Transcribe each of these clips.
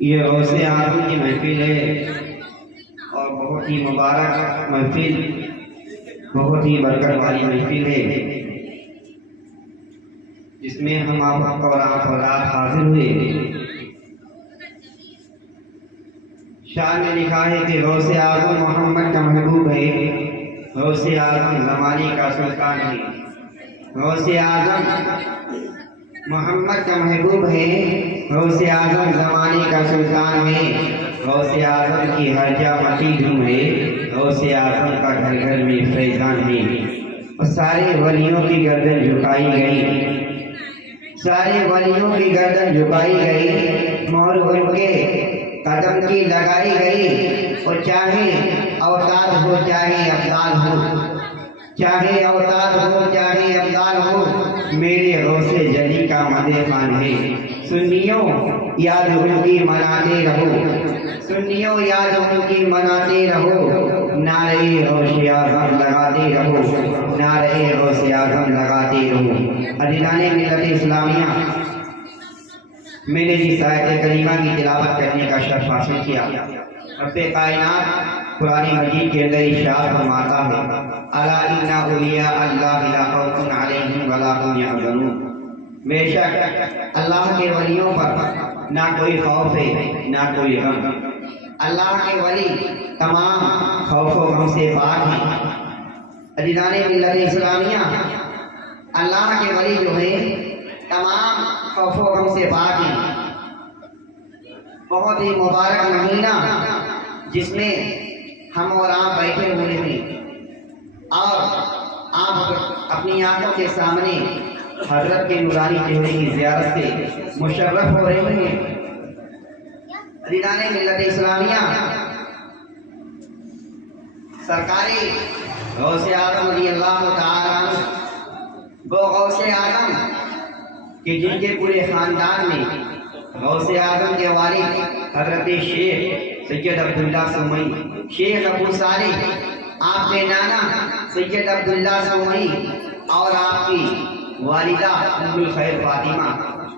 یہ غوث اعظم کی محفل ہے اور بہت ہی مبارک محفل، بہت ہی برکت والی محفل ہے، جس میں ہم آپ اور آپ حضرات حاضر ہوئے۔ شان میں لکھا ہے کہ غوث اعظم محمد کا محبوب ہے، غوث اعظم زمانے کا سلطان ہے۔ غوث اعظم محمد کا محبوب ہے، غوث اعظم زمانے کا سلطان ہے۔ غوث اعظم کی ہر جا مٹی دھوم ہے، غوث اعظم کا گھر گھر میں فیضان ہے۔ اور سارے ولیوں کی گردن جھکائی گئی، سارے ولیوں کی گردن جھکائی گئی، مہر ان کے قدم کی لگائی گئی۔ اور چاہے اوتاد ہو چاہے ابدال ہو، چاہے اوتاد ہو چاہے ابدال ہو، میرے غوث جلی کا مدح خان ہے۔ سنیوں یاد ان کی مناتے رہو، سنیوں یاد ان کی مناتے رہو، نعرے غوث اعظم لگاتے رہو، نعرے غوث اعظم لگاتے رہو۔ عزیزان ملت اسلامیہ، میں نے جس آیت کریمہ کی تلاوت کرنے کا شرف حاصل کیا، رب کائنات قرآن مجید کے اندر ارشاد فرماتا ہے، الا ان اولیاء اللہ لا خوف علیہم ولا هم یحزنون۔ بے شک اللہ کے ولیوں پر نہ کوئی خوف ہے نہ کوئی غم۔ اللہ کے ولی تمام خوف و غم سے پاک ہیں۔ عزیزان ملت اسلامیہ، اللہ کے ولی جو ہے تمام خوف و غم سے پاک ہیں۔ بہت ہی مبارک مہینہ جس میں ہم اور آپ بیٹھے ہوئے ہیں اور آپ اپنی آنکھوں کے سامنے حضرت کے نورانی چہرے کی زیارت سے مشرف ہو رہے ہیں۔ عزیزان ملت اسلامیہ، سرکار غوث اعظم رضی اللہ تعالیٰ عنہ، وہ غوث اعظم کہ جن کے پورے خاندان میں غوث اعظم کے والد حضرت شیخ سید عبداللہ سومئی، شیخ ابو صالح، آپ کے نانا سید عبداللہ سومئی اور آپ کی والدہ ام الخیر فاطمہ۔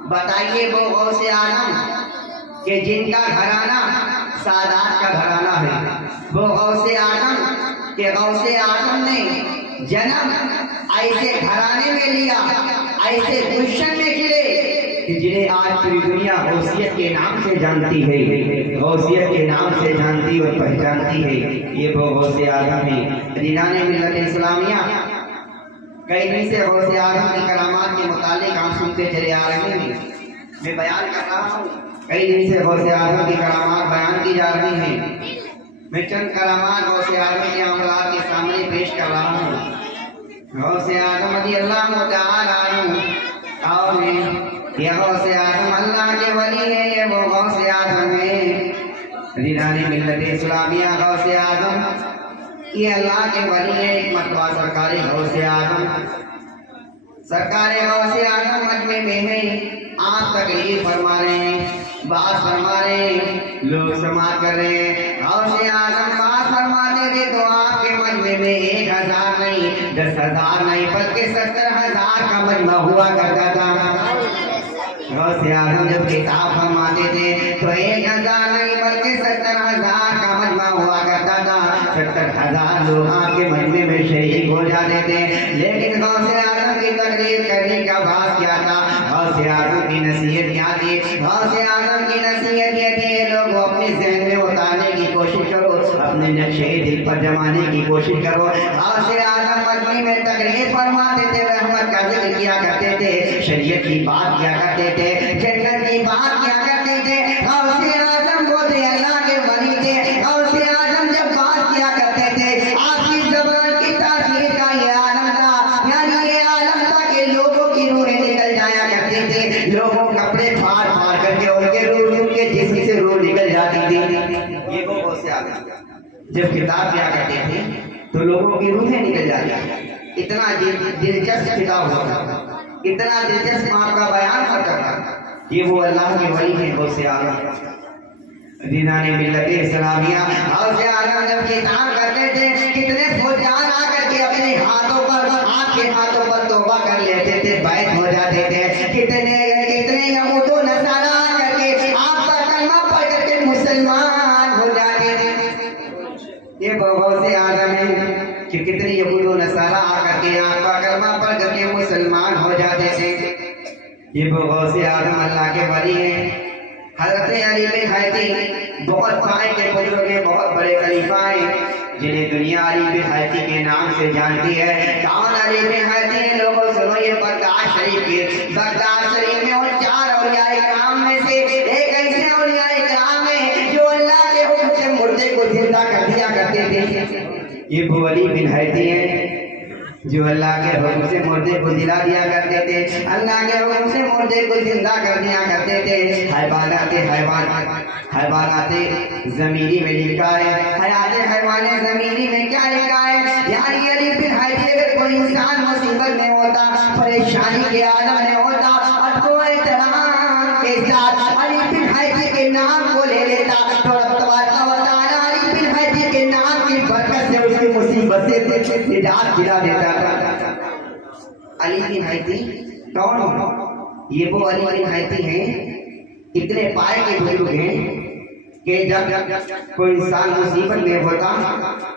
بتائیے وہ غوث اعظم کہ جن کا گھرانہ سادات کا گھرانہ ہے، وہ غوث اعظم کہ غوث اعظم نے جنم ایسے گھرانے میں لیا، ایسے گلشن میں کھلے کہ جنہیں آج پوری دنیا غوثیت کے نام سے جانتی ہے، غوثیت کے نام سے جانتی اور پہچانتی ہے۔ یہ وہ غوث اعظم ہیں۔ عزیزان ملت اسلامیہ، کئی دن سے غوث اعظم کی کرامات کے متعلق ہم سنتے چلے آ رہے ہیں۔ میں بیان کر رہا ہوں، کئی دن سے غوث اعظم کی کرامات بیان کی جا رہی ہیں۔ میں چند کرامات غوث اعظم کے معاملات کے سامنے پیش کر رہا ہوں۔ غوث اعظم رضی اللہ تعالیٰ عنہ، اور یہ غوث اعظم اللہ کے ولی ہے، یہ وہ غوث اعظم ہے۔ عزیزان ملت اسلامیہ، غوث اعظم یہ اللہ کے ولی ہے۔ ایک مرتبہ سرکار غوث اعظم، سرکار غوث اعظم مجمع میں ہیں، آپ تقریر فرما رہے ہیں، بات فرما رہے ہیں، لوگ سماعت کر رہے ہیں۔ غوث اعظم بات فرماتے تھے تو آپ کے مجمع میں 1000 نہیں، 10,000 نہیں، بلکہ 70,000 کا مجمع ہوا کرتا تھا۔ غوث اعظم جب خطاب فرماتے تھے تو 1000 نہیں بلکہ 70,000 کا مجمع ہوا کرتا تھا۔ 70,000 لوگ آپ کے مجمع میں شریک ہو جاتے تھے۔ لیکن غوث اعظم کی تقریر کرنے کا بات کیا تھا؟ غوث اعظم کی نصیحت کیا تھی؟ غوث اعظم کی نصیحت یہ تھی، لوگوں اپنے ذہن میں اتارنے کی کوشش کرو، اپنے نقشے دل پر جمانے کی کوشش کرو۔ غوث اعظم مجمع میں تقریر فرماتے تھے، رحمت کا ذکر کیا کرتے تھے، شریعت کی بات کیا کرتے تھے، جنت کی بات کیا کرتے تھے۔ غوث اعظم وہ تھے اللہ کے ولی تھے۔ غوث اعظم جب بات کیا کرتے تھے، آپ کی زبان کی تاثیر کا یہ عالم تھا، یعنی یہ عالم تھا کہ لوگوں کی روحیں نکل جایا کرتے تھے، لوگوں کپڑے پھاڑ پھاڑ کر کے ان کے روح، ان کے جسم سے روح نکل جاتی تھی۔ یہ وہ غوث اعظم جب خطاب کیا کرتے تھے تو لوگوں کی روحیں نکل جاتی تھی۔ اتنا دلچسپ خطاب ہوتا تھا، اتنا دلچسپ آپ کا بیان کرتا تھا۔ یہ وہ اللہ کے ولی ہیں غوث اعظم۔ عزیزان ملت اسلامیہ، غوث اعظم جب خطاب کرتے تھے، کتنے فوجان آ کر کے اپنے ہاتھوں پر، آپ کے ہاتھوں پر توبہ کر لیتے تھے، بیعت ہو جاتے تھے۔ کتنے یہود و نصارا آ کر کے آپ یہ وہ غوث اعظم اللہ کے ولی ہیں. حضرت علی بن حیدی بہت پائے کے بزرگ ہیں, بہت بڑے خلیفہ ہیں جنہیں دنیا علی بن حیدی کے نام سے جانتی ہے. کون علی بن حیدی ہیں؟ لوگوں سنو, یہ بغداد شریف کے بغداد شریف میں اور 4 اولیاء کرام میں سے ایک ایسے اولیاء کرام ہیں جو اللہ کے حکم سے مردے کو زندہ کر دیا کرتے تھے. یہ وہ علی بن حیدی ہیں جو اللہ کے حکم سے مردے کو جلا دیا کرتے تھے, اللہ کے حکم سے مردے کو زندہ کر دیا کرتے تھے. حیوانات ضمیری میں لکھا ہے, حیات حیوان ضمیری میں کیا لکھا ہے؟ یعنی علی بن حیدی اگر کوئی انسان مصیبت میں ہوتا, پریشانی کے عالم میں ہوتا, اور کوئی احترام کے ساتھ علی بن حیدی کے نام کو لے لیتا تو رب تبارک و تعالی علی بن حیدی کے نام کی برکت سے اس کی مصیبت سے نجات دلا دیتا تھا. علی بن حیدی کون ہو؟ یہ وہ علی بن حیدی ہیں, اتنے پائے کے بزرگ ہیں کہ جب کوئی انسان مصیبت میں ہوتا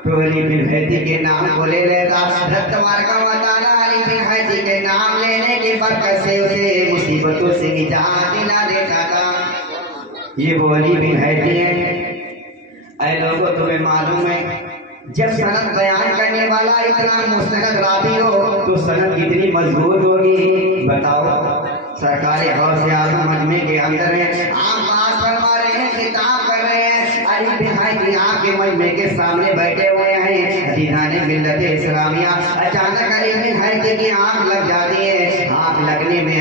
تو علی بن حیدی کے نام کو لے لیتا. رب تبارک و تعالی علی بن حیدی کے نام لینے کی برکت سے اسے مصیبتوں سے نجات دلا دیتا تھا. یہ وہ علی بن حیدی ہیں. اے لوگوں, تمہیں معلوم ہے جب سند بیان کرنے والا اتنا مستند راوی ہو تو سند کتنی مضبوط ہوگی. بتاؤ, سرکار غوث اعظم مجمع کے اندر ہیں, آپ بات فرما رہے ہیں, خطاب کر رہے ہیں, علی بن حیدی آپ کے مجمع کے سامنے بیٹھے ہوئے ہیں. عزیزان ملت اسلامیہ, اچانک علی بن حیدی کی آنکھ لگ جاتی ہے. آنکھ لگنے میں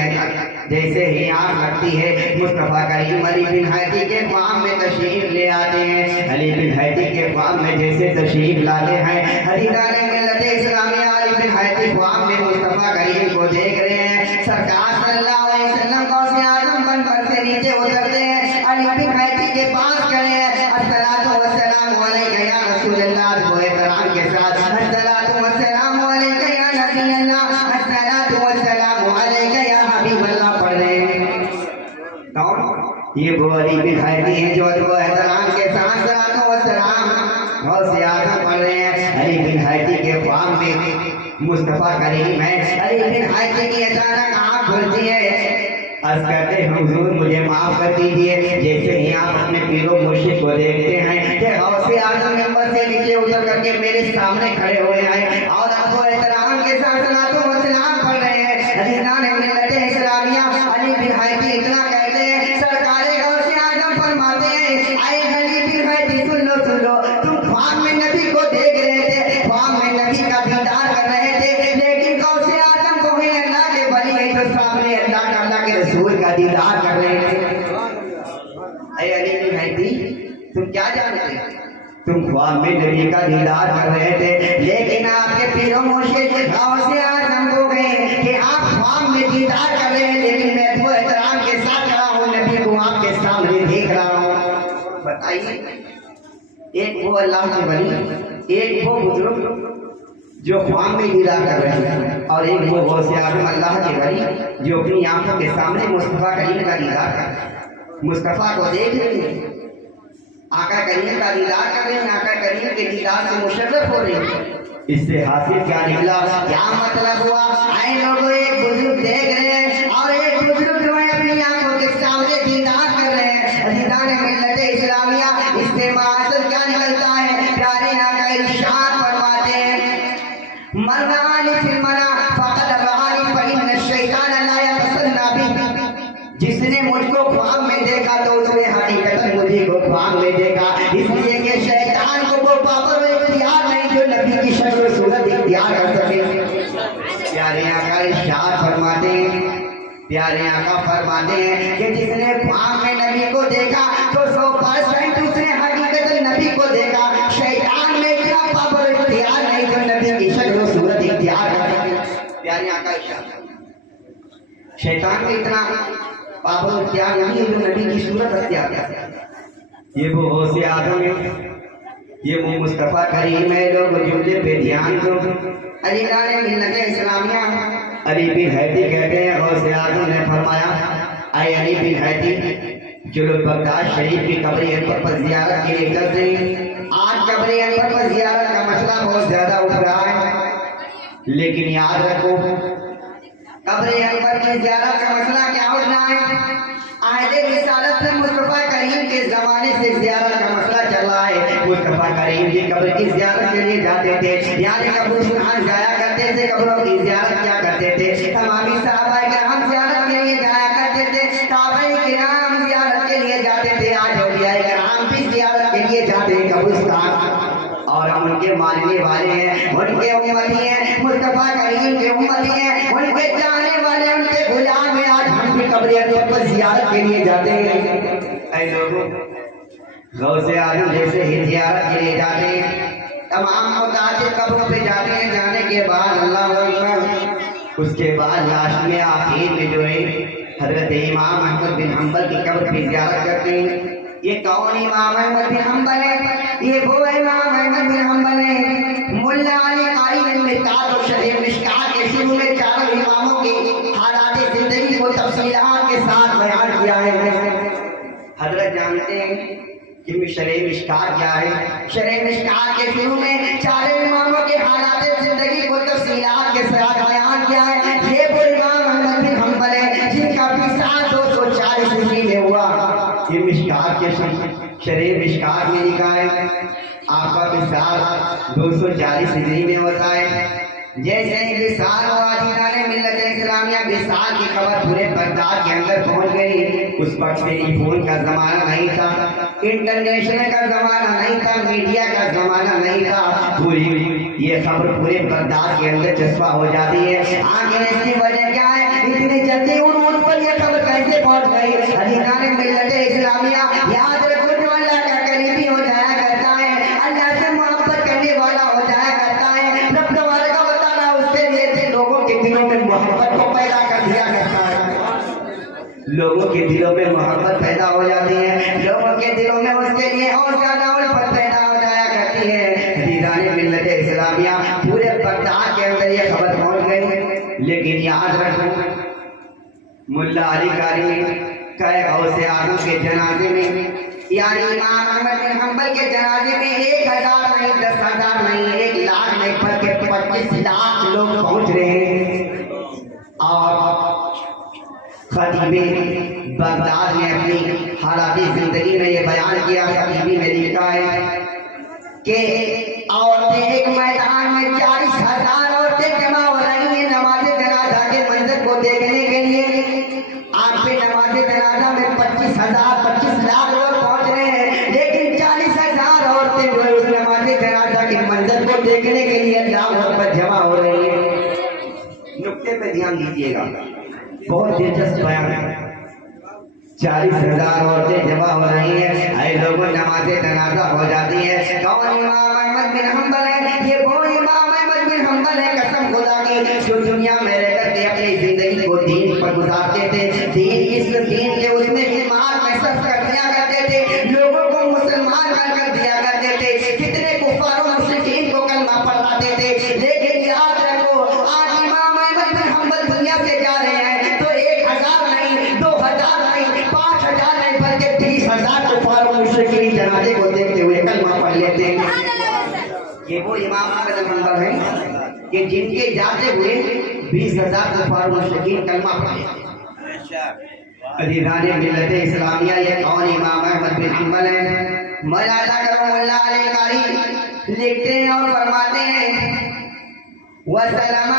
جیسے ہی آنکھ لگتی ہے مصطفیٰ کریم علی بن حیدی کے خواب میں تشریف لے آتے ہیں. علی بن حیدی کے خواب میں جیسے تشریف لاتے ہیں, عزیزان ملت اسلامیہ علی بن حیدی خواب میں مصطفیٰ کریم کو دیکھ رہے ہیں. سرکار صلی اللہ علیہ وسلم غوث اعظم بن پر سے نیچے اترتے ہیں, علی بن حیدی کے پاس کھڑے ہیں. الصلاۃ والسلام علیک یا رسول اللہ, وہ احترام کے ساتھ الصلاۃ والسلام علیک یا نبی اللہ, الصلاۃ والسلام علیک یا حبیب اللہ پڑھ رہے ہیں. کون؟ یہ وہ علی بن حیدی ہیں جو احترام کے ساتھ الصلاۃ والسلام غوث اعظم پڑھ رہے ہیں. علی بن حیدی کے خواب میں مصطفیٰ کریم ہے. علی بن حیدی کی اچانک آنکھ کھلتی ہے, عرض کرتے ہیں حضور مجھے معاف کر دیجیے. جیسے ہی آپ اپنے پیر و مرشد کو دیکھتے ہیں کہ غوث اعظم ممبر سے نیچے اتر کر کے میرے سامنے کھڑے ہوئے ہیں اور آپ کو احترام کے ساتھ صلاۃ و سلام پڑھ رہے ہیں. عزیزان ملت اسلامیہ, علی بن حیدی اتنا کہتے ہیں, سرکار غوث اعظم فرماتے ہیں, اے علی بن حیدی سن لو, تم خواب میں نبی کو دیکھ رہے تھے, خواب میں نبی کا دیدار کر رہے تھے, لیکن غوث اعظم کو ہی اللہ کے ولی ہیں جو سامنے اللہ کے رسول کا دیدار کر رہے تھے. اے علی بن حیدی, تم کیا جانتے, تم خواب میں نبی کا دیدار کر رہے تھے, لیکن آپ کے پیر و مرشد غوث اعظم کو گئے کہ آپ خواب میں دیدار کر رہے ہیں, لیکن میں تو احترام کے ساتھ کھڑا ہوں, نبی کو آپ کے سامنے دیکھ رہا ہوں. بتائیے, ایک وہ اللہ کے ولی, ایک وہ بزرگ جو خواب میں دیدار کر رہے ہیں, اور ایک وہ غوث اعظم اللہ کے ولی جو اپنی آنکھوں کے سامنے مصطفیٰ کریم کا دیدار کر رہے ہیں. مصطفیٰ کو دیکھ رہے ہیں, آقا کریم کا دیدار کر رہے ہیں, آقا کریم کے دیدار سے مشرف ہو رہے ہیں. اس سے حاصل کیا نکلا, کیا مطلب ہوا؟ اے لوگوں, ایک بزرگ دیکھ رہے ہیں اور ایک بزرگ جو ہے اپنی آنکھوں کے سامنے دیدار کر رہے ہیں. عزیزان ملت اسلامیہ, اس سے حاصل کیا نکلتا ہے؟ پیارے آقا ارشاد فرماتے ہیں, من رآنی فی المنام فقد رآنی فإن الشیطان لا یتسلی بی. جس نے مجھ کو خواب میں دیکھا تو اس نے حقیقت مجھے کو خواب میں دیکھا, اس لیے کہ شیطان کو وہ پاور و اختیار نہیں جو نبی کی شکل و صورت اختیار کر سکے. پیارے آقا ارشاد فرماتے ہیں, پیارے آقا فرماتے ہیں کہ جس نے خواب میں نبی کو دیکھا تو 100% اس نے حقیقت نبی کو دیکھا. شیطان میں اتنا پاور و اختیار نہیں جو نبی کی شکل و صورت اختیار کر سکے. پیارے آقا ارشاد, شیطان میں اتنا پاور اختیار نہیں ہے جو نبی کی صورت اختیار کرتا ہے. یہ وہ غوث اعظم ہے, یہ وہ مصطفیٰ کریم ہے. لوگ جملے پہ دھیان دو. عزیزان ملت اسلامیہ, علی بن حیدی کہتے ہیں غوث اعظم نے فرمایا, اے علی بن حیدی, جو لوگ بغداد شریف کی قبر اکبر پر زیارت کے لیے چلتے ہیں, آج قبر اکبر پر زیارت کا مسئلہ بہت زیادہ اٹھ رہا ہے, لیکن یاد رکھو قبر اکبر کی زیارت کا مسئلہ کیا فرمائے عہد رسالت میں مصطفیٰ کریم کے زمانے سے زیارت کا مسئلہ چل رہا ہے. مصطفیٰ کریم کی قبر کی زیارت کے لیے جاتے تھے, یعنی قبرستان جایا کرتے تھے, قبروں کی زیارت کیا کرتے تھے. تمامی صحابہ کرام زیارت کے لیے جایا کرتے تھے, صحابہ کرام زیارت کے لیے جاتے تھے. آج اولیاء کرام بھی زیارت کے لیے جاتے ہیں قبرستان, اور ہم ان کے ماننے والے ہیں, ان کے امتی ہیں, مصطفیٰ کریم کے امتی ہیں, ان کے جانے والے, ان کے غلام ہیں. آج ہم بھی قبر پر زیارت کے لیے جاتے ہیں. اے لوگوں, غوث اعظم جیسے ہی زیارت کے لیے جاتے ہیں, تمام متعدد قبروں پہ جاتے ہیں. جانے کے بعد اللہ اکبر, اس کے بعد لاسٹ میں آخر میں جو ہے حضرت امام احمد بن حنبل کی قبر پہ زیارت کرتے ہیں. یہ کون امام احمد بن حنبل ہے؟ یہ وہ امام احمد بن حنبل ہے. ملا علی قاری نے مشکات اور شریف مشکات کے شروع میں چاروں اماموں کے حالات زندگی کو تفصیلات کے ساتھ بیان کیا ہے. حضرت جانتے ہیں کہ شرح مشکات کیا ہے؟ شرح مشکات کے شروع میں چاروں اماموں کے حالات زندگی کو تفصیلات کے ساتھ بیان کیا ہے. یہ وہ امام احمد بن حنبل ہے جن کا وصال 240 ہجری میں ہوا. یہ مشکات کے شرح مشکات میں لکھا ہے آپ کا وصال 240 ہجری میں ہوتا ہے. جیسے ہی وصال ہوا, دیدار ملت اسلامیہ وصال کی خبر پورے بغداد کے اندر پہنچ گئی. اس وقت ٹیلی فون کا زمانہ نہیں تھا, انٹرنیشنل کا زمانہ نہیں تھا, میڈیا کا زمانہ نہیں تھا. پوری یہ خبر پورے بغداد کے اندر چسپاں ہو جاتی ہے. آخر اس کی وجہ کیا ہے؟ اتنی جلدی ان پر یہ خبر کیسے پہنچ گئی؟ دیدار ملت اسلامیہ یاد رکھو, جو اللہ کا قریبی ہو جایا کرتا ہے, اللہ سے محبت کرنے والا ہو جایا کرتا ہے, رب تبارک و تعالیٰ اس کے لیے لوگوں کے دلوں میں محبت کو پیدا کر دیا کرتا ہے. لوگوں کے دلوں میں محبت پیدا ہو جاتی ہے, لوگوں کے دلوں میں اس کے لیے اور زیادہ الفت پیدا ہو جایا کرتی ہے. دیدار ملت اسلامیہ پورے بغداد کے اندر یہ خبر پہنچ گئی. لیکن یاد رکھو, ملا علی قاری کا غوث اعظم کے جنازے میں, یعنی امام احمد بن حنبل کے جنازے میں 1000 نہیں, 10,000 نہیں, 1 لاکھ نہیں, بلکہ 25 لاکھ لوگ پہنچ رہے ہیں. اور خطیب بغداد نے اپنی حالات زندگی میں یہ بیان کیا. خطیبی میں لکھا ہے کہ عورتیں ایک میدان میں 40,000 عورتیں جمع ہو رہی ہیں نماز جنازہ کے منظر کو دیکھنے کے لیے. آپ پہ نماز جنازہ میں 25 لاکھ لوگ پہنچ رہے ہیں, لیکن 40,000 عورتیں جو ہے اس نماز جنازہ کے منظر کو دیکھنے کے لیے اللہ پر جمع ہو رہی ہیں. نقطے پہ دھیان دیجیے گا, بہت دلچسپ بیان ہے. 40,000 عورتیں جمع ہو رہی ہیں, اے لوگوں نماز جنازہ ہو جاتی ہے. کون امام احمد بن حنبل ہے؟ یہ وہ امام احمد بن حنبل ہے قسم خدا کی, جو دنیا میں رہ کر کے اپنی زندگی کو دین پر گزارتے تھے. اس دین کے اس میں ایمان میں سب کر دیا کرتے تھے, لوگوں کو مسلمان کر دیا کرتے تھے, کتنے کفار و مشرکین کو کلمہ پڑھاتے تھے. لیکن یاد رکھو, آج امام احمد بن حنبل دنیا سے جا رہے ہیں تو 1,000 نہیں, 2,000 نہیں, 5,000 نہیں, بلکہ 30,000 کفار و مشرکین جنازے کو دیکھتے ہوئے کلمہ پڑھ لیتے ہیں. یہ وہ امام احمد بن حنبل ہیں کہ جن کے جاتے ہوئے 20,000 کفار و مشرکین کلمہ پڑھے. دیدار ملت اسلامیہ یہ کون امام احمد بن حنبل ہیں؟ مولانا کرم اللہ علیہ قاری لکھتے ہیں اور فرماتے ہیں وسلم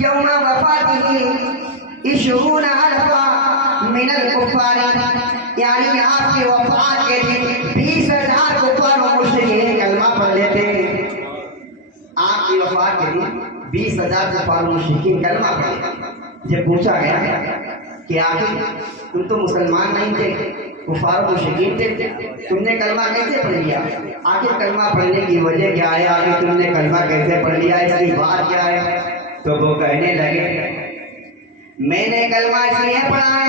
یوم وفاتہ 20,000 من الکفار, یعنی آپ کی وفات کے دن 20,000 کفار و مشرکین کلمہ پڑھ لیتے ہیں. آپ کی وفات کے دن 20,000 کفار و مشرکین کلمہ پڑھ لیتے. جب پوچھا گیا کہ آخر تم تو مسلمان نہیں تھے, کفار و مشرکین تھے, تم نے کلمہ کیسے پڑھ لیا؟ آخر کلمہ پڑھنے کی وجہ کیا ہے؟ آخر تم نے کلمہ کیسے پڑھ لیا؟ اس کی بات کیا ہے؟ تو وہ کہنے لگے میں نے کلمہ اس لیے پڑھا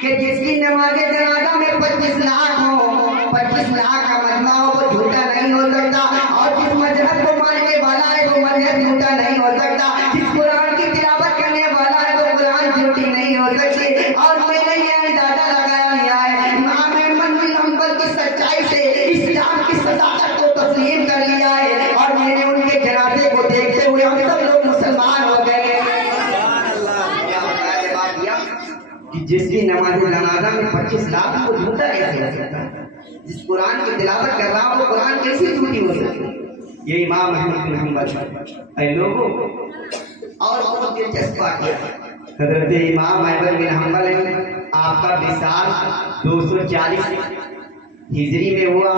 کہ جس کی نماز جنازہ میں 25 لاکھ ہو, 25 لاکھ کا مجمع ہو, وہ جھوٹا نہیں ہو سکتا. اور جس مذہب کو ماننے والا ہے وہ مذہب جھوٹا نہیں ہو سکتا. جس قرآن کی تلاوت کرنے والا ہے وہ قرآن جھوٹی نہیں ہو سکتی. اور میں نے یہ اندازہ لگایا لیا ہے, امام احمد بن حنبل کی سچائی سے اسلام کی صداقت کو تسلیم کر لیا ہے, اور میں نے ان کے جنازے کو دیکھتے ہوئے ہم سب لوگ مسلمان ہو گئے. کہ جس کی نماز جنازہ میں 25 لاکھ کو جھوٹا کیسے ہو سکتا ہے؟ جس قرآن کی تلاوت کر رہا ہو وہ قرآن کیسے جھوٹی ہو سکتی ہے؟ یہ امام احمد بن حنبل اے لوگوں اور بہت دلچسپ واقعہ حضرت امام احمد بن حنبل آپ کا وصال 240 ہجری میں ہوا،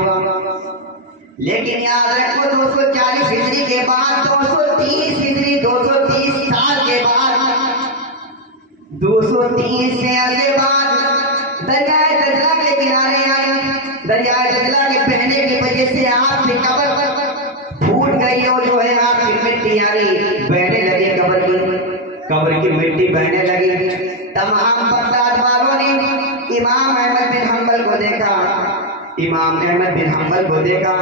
لیکن یاد رکھو 240 ہجری کے بعد 230 ہجری 230 سال کے بعد 230 سال کے بعد دریائے دجلہ کے کنارے آئے، دریائے دجلہ کے بہنے کی وجہ سے آپ کی قبر پھوٹ گئی اور جو ہے آپ کی مٹی بہنے لگی، قبر کی مٹی بہنے لگی۔ تمام بغداد والوں نے امام احمد بن حنبل کو دیکھا، امام احمد بن حنبل کو دیکھا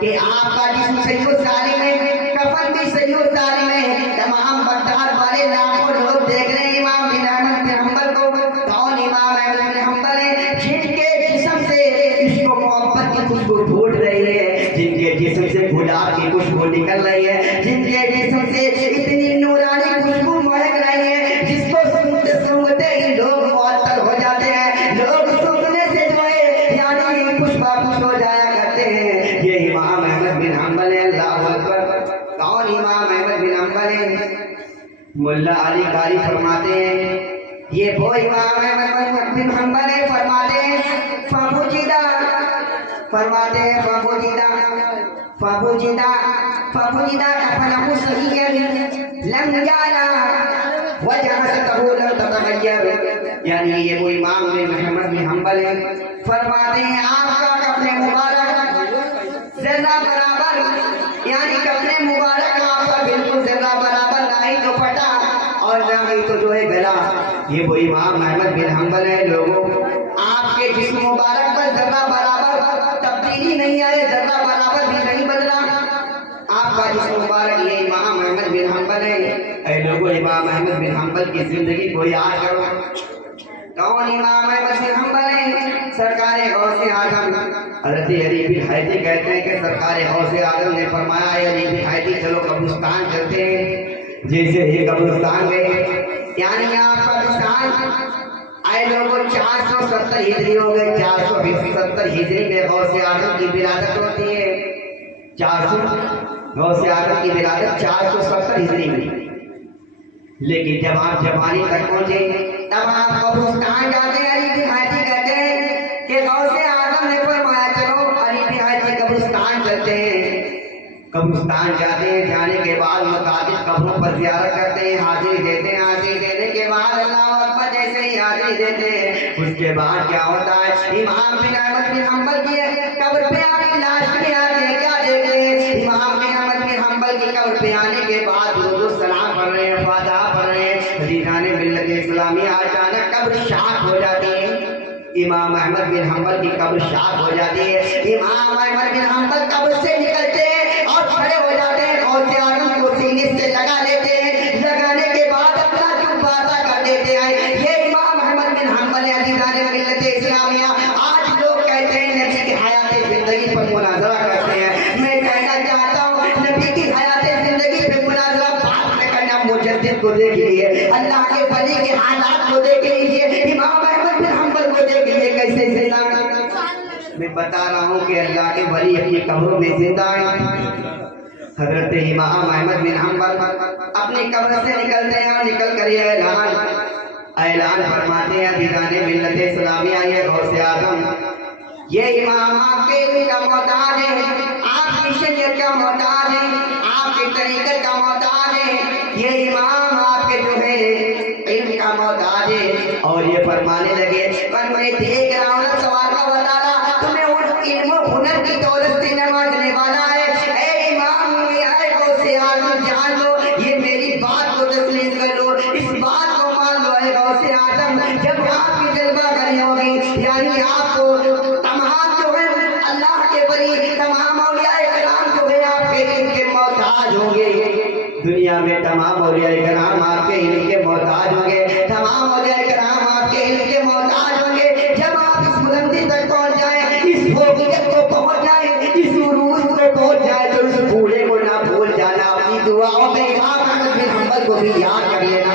کہ آپ کا جسم صحیح و سالم ہے، کفن بھی صحیح و سالم ہے۔ تمام بغداد والے لاکھوں لوگ دیکھ رہے ہیں امام بن احمد بن حنبل کو۔ کون امام احمد بن حنبل ہے؟ جن کے جسم سے عشق و محبت کی خوشبو پھوٹ رہی ہے، جن کے جسم سے گلاب کی خوشبو نکل رہی ہے، جن کے جسم سے اتنی نورانی خوشبو مہک رہی ہے جس کو سونگتے سونگتے ہی لوگ معطل ہو جاتے ہیں، لوگ سونگنے سے جو ہے یعنی خوشبو ہو جایا کرتے ہیں۔ یہ امام احمد بن حنبل ہے۔ اللہ اکبر۔ کون امام احمد بن حنبل ہے؟ ملا علی قاری فرماتے ہیں یہ وہ امام احمد بن حنبل ہے، فرماتے ہیں فبوجدہ کفنہ صحیحا لم یارا وجہتہ لم تتغیر، یعنی یہ وہ امام احمد بن حنبل ہے، فرماتے ہیں آپ کا کفن مبارک ذرہ برابر، یعنی کفن مبارک آپ کا بالکل ذرہ برابر نہ ہی تو پھٹا اور نہ ہی تو جو ہے گلا۔ یہ وہ امام احمد بن حنبل ہے۔ لوگوں آپ کے جسم مبارک پر ذرہ برابر تبدیلی نہیں آئے، ذرہ برابر بھی نہیں بدلا آپ کا جسم مبارک۔ یہ امام احمد بن حنبل ہے۔ اے لوگوں امام احمد بن حنبل کی زندگی کو یاد کرو۔ کون امام احمد بن حنبل ہے؟ سرکار غوث اعظم حضرت علی بن حیدی کہتے ہیں کہ سرکار غوث اعظم نے فرمایا اے علی بن حیدی چلو قبرستان چلتے ہیں۔ جیسے ہی قبرستان گئے، یعنی آپ کا قبرستان اے لوگوں 470 ہجری ہو گئے، 470 ہجری میں غوث اعظم کی ولادت ہوتی ہے۔ 400 غوث اعظم کی ولادت 470 ہجری میں، لیکن جب آپ جوانی تک پہنچے تب آپ قبرستان جاتے ہیں۔ علی بن حیدی کہتے ہیں کہ غوث اعظم نے فرمایا چلو علی بن حیدی قبرستان چلتے ہیں۔ قبرستان جاتے ہیں، جانے کے بعد متعدد قبروں پر زیارت کرتے ہیں، حاضری دیتے ہیں۔ حاضری دینے کے بعد اللہ اکبر جیسے ہی حاضری دیتے ہیں اس کے بعد کیا ہوتا ہے؟ امام بن احمد بن حنبل کی قبر پہ آنے لاش پہ آتے ہیں، کیا دیکھتے ہیں؟ امام بن احمد بن حنبل کی قبر پہ آنے کے بعد درود و سلام پڑھ رہے ہیں، فاتحہ پڑھ رہے ہیں۔ عزیزان ملت اسلامیہ اچانک قبر شاق ہو جاتی ہے۔ امام احمد بن حنبل کی قبر شاق ہو جاتی ہے۔ امام احمد بن حنبل قبر سے نکلتے ہیں اور کھڑے ہو جاتے ہیں، غوث اعظم کو سینے سے لگا لیتے ہیں، لگانے کے بعد اپنا چپ باتہ کر دیتے ہیں۔ یہ امام احمد بن حنبل عزیزان ملت اسلامیہ۔ آج لوگ کہتے ہیں نبی کی حیات زندگی پر مناظرہ کرتے ہیں، میں کہنا چاہتا ہوں نبی کی حیات زندگی پہ مناظرہ بعد میں کرنا، مجدد کو دیکھ لیجیے، اللہ کے ولی کے حالات کو دیکھ لیجیے، امام احمد بن حنبل کو دیکھ لیجیے کیسے زندہ۔ میں بتا رہا ہوں کہ اللہ کے ولی اپنی قبروں میں زندہ ہیں۔ حضرت امام احمد بن حنبل اپنی قبر سے نکلتے ہیں اور نکل کر یہ اعلان فرماتے ہیں عزیزان ملت اسلامیہ، یہ غوث اعظم یہ امام آپ کے علم کا محتاج ہے، آپ کی شریعت کا محتاج ہے، آپ کی طریقت کا محتاج ہے، یہ امام آپ کے جو ہے علم کا محتاج ہے۔ اور یہ فرمانے لگے پر میں دیکھ رہا ہوں سوال کا بتا رہا تمہیں ان علم و ہنر کی دولت سے نوازنے والا ہے۔ اے امام اے غوث اعظم جان لو، یہ میری بات کو تسلیم کر لو، اس بات کو مان لو اے غوث اعظم، جب آپ کی جلوہ گری ہوگی یعنی آپ کو تمام جو ہے اللہ کے ولی تمام اولیاء کرام جو ہے آپ کے علم کے محتاج ہوں گے۔ دنیا میں تمام اولیاء کرام آپ کے علم کے محتاج ہوں گے، تمام اولیاء کرام آپ کے علم کے محتاج ہوں گے۔ جب آپ اس بلندی تک پہنچ جائیں، اس فوقیت کو پہنچ جائیں، اس عروج کو پہنچ جائیں تو اس بوڑھے کو نہ بھول جانا، اپنی دعاؤں میں امام احمد بن حنبل کو بھی یاد کر لینا۔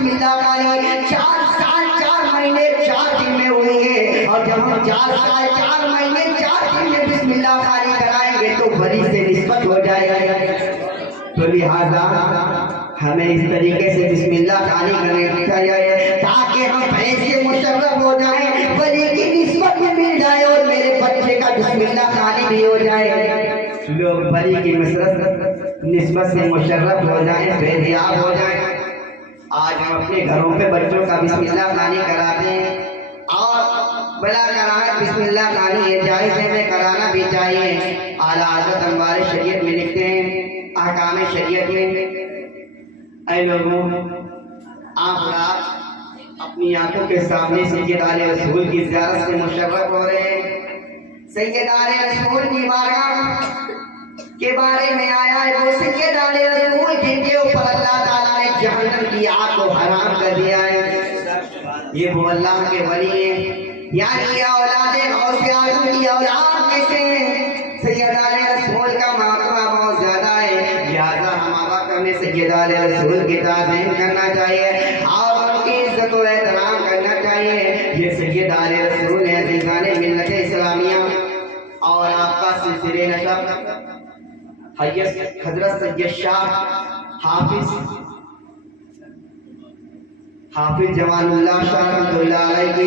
بسم اللہ کاری 4 سال 4 مہینے 4 دن میں ہوئی ہے، اور جب ہم 4 سال 4 مہینے 4 دن میں بسم اللہ کاری کرائیں گے تو بری سے نسبت ہو جائے گا. تو لہذا ہمیں اس طریقے سے بسم اللہ کاری کرنے چاہیے تاکہ ہم ایسے مشرف ہو جائیں، بری کی نسبت بھی مل جائے اور میرے بچے کا بسم اللہ کاری بھی ہو جائے. لوگ بری کی نسبت سے مشرف ہو جائیں، فیضیاب ہو جائیں. آج ہم اپنے گھروں پہ بچوں کا بسم اللہ کاری کراتے ہیں، اور بلا کراہت بسم اللہ کاری ہے، جائزے میں کرانا بھی چاہیے. اعلیٰ حضرت انوار شریعت میں لکھتے ہیں، احکام شریعت میں، اے لوگوں آپ رات اپنی آنکھوں کے سامنے سیدار رسول کی زیارت سے مشرف ہو رہے ہیں. سیدار رسول کی بارگاہ کے بارے میں آیا ہے، وہ سیدار رسول جن کے اوپر اللہ تعالیٰ نے جہنم کی آگ کو حرام کر دیا ہے. یہ وہ اللہ کے ولی ہیں، یعنی یہ اولاد غوث اعظم کی اولاد میں سے سیدار رسول کا مرتبہ بہت زیادہ ہے. لہٰذا ہمارا ہمیں سیدار رسول کی تعظیم کرنا چاہیے اور ان کی عزت و احترام کرنا چاہیے. یہ سیدار رسول ہے عزیزان ملت اسلامیہ، اور آپ کا سلسلے نسب حضرت سید شاہ حافظ جمال اللہ شاہ رحمۃ اللہ علیہ کی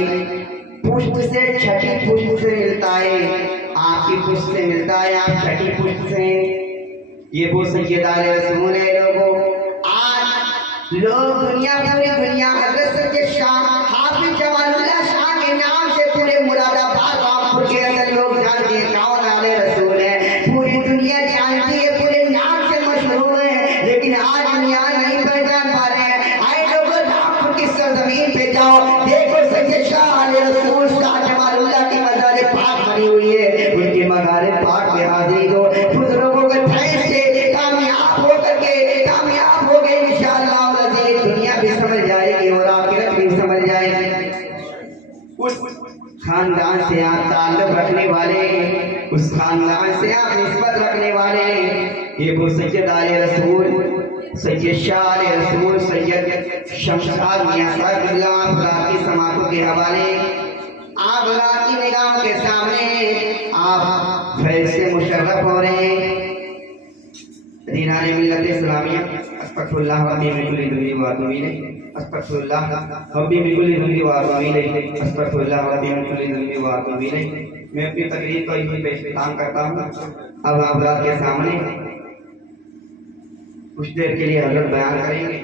پشت سے چھٹی پشت سے ملتا ہے، آپ کی پشت سے ملتا ہے، آپ چھٹی پشت سے. یہ وہ سیدار رسول ہے. لوگوں آج لوگ پوری دنیا حضرت سید شاہ حافظ جمال اللہ شاہ کے نام سے پورے مراد آباد رامپور کے اندر لوگ جانتے ہیں کون عالیہ رسول ہے. پوری دنیا جانتی ہے، پورے نام سے مشہور ہے، لیکن آج ہم یہاں نہیں پہچان پا رہے ہیں. آئے لوگ رامپور کی سرزمین پہ جاؤ، دیکھو سید شاہ علیہ رسول شاہ جمال اللہ کی مزار پاک بنی ہوئی ہے. ان کی مزار پاک میں حاضری دو، بزرگوں کے فیض سے کامیاب ہو کر کے کامیاب ہو گئے انشاءاللہ. دنیا بھی سمجھ جائے گی اور آخرت بھی سمجھ جائے گی. اس خاندان سے آپ تعلق رکھنے والے، اس خاندان سے آپ نسبت رکھنے والے، یہ وہ سیدار رسول سید شاہ علیہ رسول سید شمشاد میاں صاحب اللہ آپ کی سماعتوں کے حوالے آپ کی نگاہوں کے سامنے آپ فیض سے مشرف ہو رہے ہیں. دینار ملت اسلامیہ استغفر اللہ ربی من کل ذنب واتوب الیہ، استغفر اللہ ربی من کل ذنب واتوب الیہ، استغفر اللہ ربی من کل ذنب واتوب الیہ. میں اپنی تقریر کو یہیں پہ اختتام کرتا ہوں. اب آپ کے سامنے کچھ دیر کے لیے حضرت بیان کریں گے.